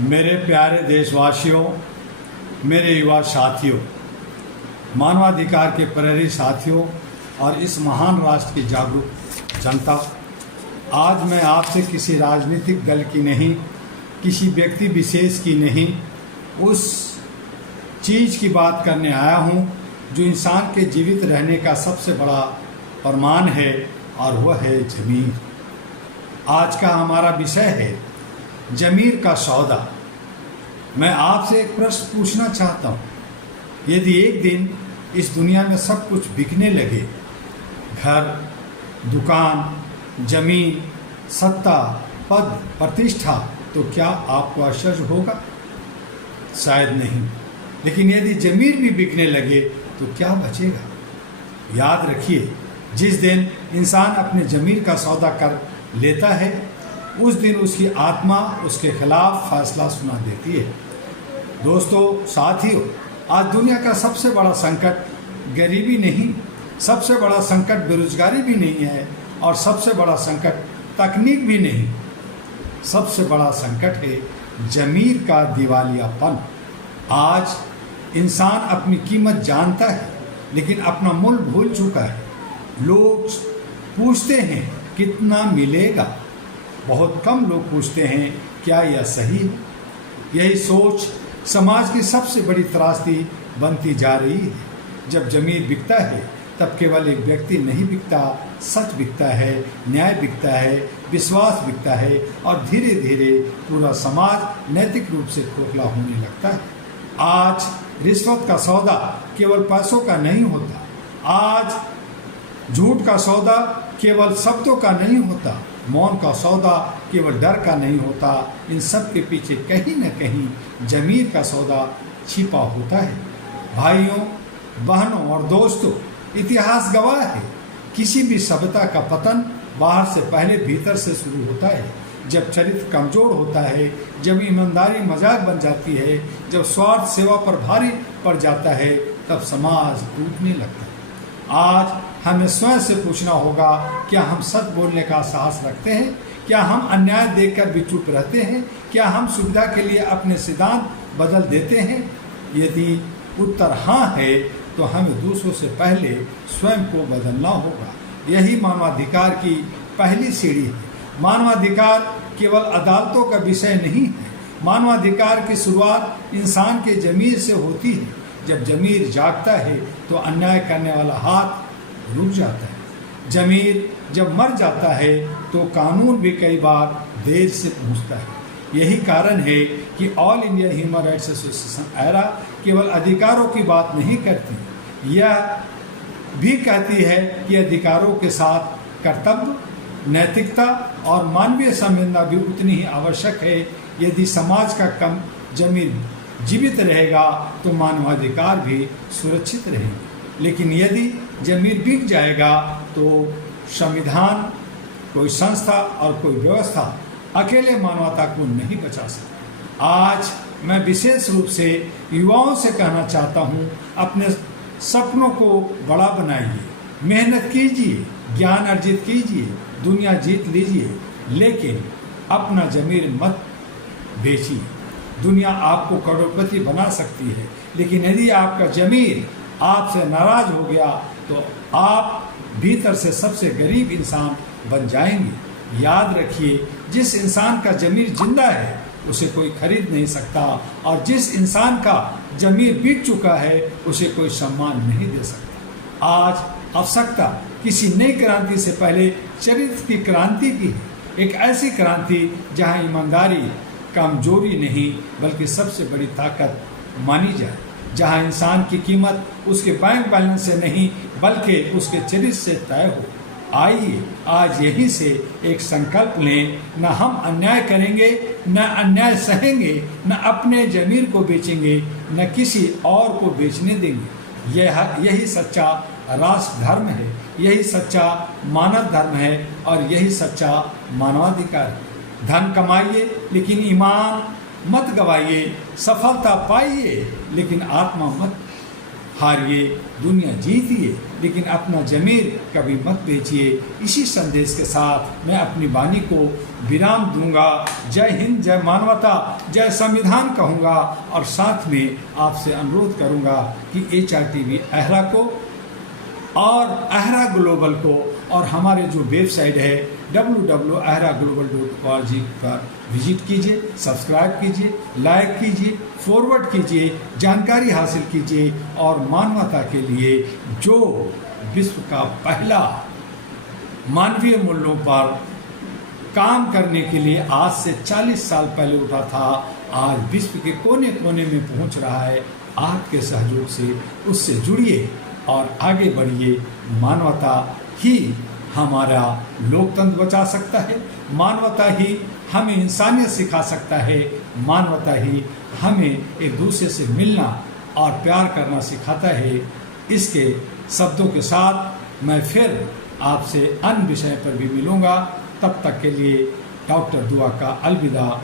मेरे प्यारे देशवासियों, मेरे युवा साथियों, मानवाधिकार के प्रहरी साथियों और इस महान राष्ट्र की जागरूक जनता, आज मैं आपसे किसी राजनीतिक दल की नहीं, किसी व्यक्ति विशेष की नहीं, उस चीज़ की बात करने आया हूँ जो इंसान के जीवित रहने का सबसे बड़ा प्रमाण है, और वह है ज़मीर। आज का हमारा विषय है ज़मीर का सौदा। मैं आपसे एक प्रश्न पूछना चाहता हूँ, यदि एक दिन इस दुनिया में सब कुछ बिकने लगे, घर, दुकान, जमीन, सत्ता, पद, प्रतिष्ठा, तो क्या आपको आश्चर्य होगा? शायद नहीं। लेकिन यदि ज़मीर भी बिकने लगे तो क्या बचेगा? याद रखिए, जिस दिन इंसान अपने ज़मीर का सौदा कर लेता है, उस दिन उसकी आत्मा उसके खिलाफ फैसला सुना देती है। दोस्तों, साथियों, आज दुनिया का सबसे बड़ा संकट गरीबी नहीं, सबसे बड़ा संकट बेरोजगारी भी नहीं है, और सबसे बड़ा संकट तकनीक भी नहीं। सबसे बड़ा संकट है ज़मीर का दिवालियापन। आज इंसान अपनी कीमत जानता है, लेकिन अपना मूल्य भूल चुका है। लोग पूछते हैं कितना मिलेगा, बहुत कम लोग पूछते हैं क्या यह सही है। यही सोच समाज की सबसे बड़ी त्रासदी बनती जा रही है। जब ज़मीर बिकता है तब केवल एक व्यक्ति नहीं बिकता, सच बिकता है, न्याय बिकता है, विश्वास बिकता है, और धीरे धीरे पूरा समाज नैतिक रूप से खोखला होने लगता है। आज रिश्वत का सौदा केवल पैसों का नहीं होता, आज झूठ का सौदा केवल शब्दों का नहीं होता, मौन का सौदा केवल डर का नहीं होता। इन सब के पीछे कहीं न कहीं ज़मीर का सौदा छिपा होता है। भाइयों, बहनों और दोस्तों, इतिहास गवाह है, किसी भी सभ्यता का पतन बाहर से पहले भीतर से शुरू होता है। जब चरित्र कमजोर होता है, जब ईमानदारी मजाक बन जाती है, जब स्वार्थ सेवा पर भारी पड़ जाता है, तब समाज टूटने लगता है। आज हमें स्वयं से पूछना होगा, क्या हम सच बोलने का साहस रखते हैं? क्या हम अन्याय देखकर भी चुप रहते हैं? क्या हम सुविधा के लिए अपने सिद्धांत बदल देते हैं? यदि उत्तर हाँ है, तो हमें दूसरों से पहले स्वयं को बदलना होगा। यही मानवाधिकार की पहली सीढ़ी है। मानवाधिकार केवल अदालतों का विषय नहीं है। मानवाधिकार की शुरुआत इंसान के ज़मीर से होती है। जब ज़मीर जागता है तो अन्याय करने वाला हाथ रुक जाता है। ज़मीर जब मर जाता है तो कानून भी कई बार देर से पहुंचता है। यही कारण है कि all India human rights association era केवल अधिकारों की बात नहीं करती, यह भी कहती है कि अधिकारों के साथ कर्तव्य, नैतिकता और मानवीय संवेदना भी उतनी ही आवश्यक है। यदि समाज का कम ज़मीर जीवित रहेगा तो मानवाधिकार भी सुरक्षित रहेंगे। लेकिन यदि ज़मीर बिक जाएगा तो संविधान, कोई संस्था और कोई व्यवस्था अकेले मानवता को नहीं बचा सकती। आज मैं विशेष रूप से युवाओं से कहना चाहता हूँ, अपने सपनों को बड़ा बनाइए, मेहनत कीजिए, ज्ञान अर्जित कीजिए, दुनिया जीत लीजिए, लेकिन अपना ज़मीर मत बेचिए। दुनिया आपको करोड़पति बना सकती है, लेकिन यदि आपका ज़मीर आपसे नाराज हो गया तो आप भीतर से सबसे गरीब इंसान बन जाएंगे। याद रखिए, जिस इंसान का ज़मीर जिंदा है उसे कोई खरीद नहीं सकता, और जिस इंसान का ज़मीर बिक चुका है उसे कोई सम्मान नहीं दे सकता। आज आवश्यकता किसी नई क्रांति से पहले चरित्र की क्रांति की है। एक ऐसी क्रांति जहां ईमानदारी कमजोरी नहीं बल्कि सबसे बड़ी ताकत मानी जाए, जहां इंसान की कीमत उसके बैंक बैलेंस से नहीं बल्कि उसके चरित्र से तय हो। आइए आज यहीं से एक संकल्प लें, न हम अन्याय करेंगे, न अन्याय सहेंगे, न अपने ज़मीर को बेचेंगे, न किसी और को बेचने देंगे। यही सच्चा राष्ट्र धर्म है, यही सच्चा मानव धर्म है, और यही सच्चा मानवाधिकार है। धन कमाइए लेकिन ईमान मत गवाइए, सफलता पाइए लेकिन आत्मा मत हारिए, दुनिया जीतिए, लेकिन अपना ज़मीर कभी मत बेचिए। इसी संदेश के साथ मैं अपनी वाणी को विराम दूंगा। जय हिंद, जय मानवता, जय संविधान कहूँगा और साथ में आपसे अनुरोध करूँगा कि HRTV अहरा को और अहरा ग्लोबल को और हमारे जो वेबसाइट है www.ahraglobal.org पर विजिट कीजिए, सब्सक्राइब कीजिए, लाइक कीजिए, फॉरवर्ड कीजिए, जानकारी हासिल कीजिए और मानवता के लिए जो विश्व का पहला मानवीय मूल्यों पर काम करने के लिए आज से 40 साल पहले उठा था, आज विश्व के कोने कोने में पहुंच रहा है। आपके सहयोग से उससे जुड़िए और आगे बढ़िए। मानवता ही हमारा लोकतंत्र बचा सकता है, मानवता ही हमें इंसानियत सिखा सकता है, मानवता ही हमें एक दूसरे से मिलना और प्यार करना सिखाता है। इसके शब्दों के साथ मैं फिर आपसे अन्य विषय पर भी मिलूँगा। तब तक के लिए डॉक्टर दुआ का अलविदा।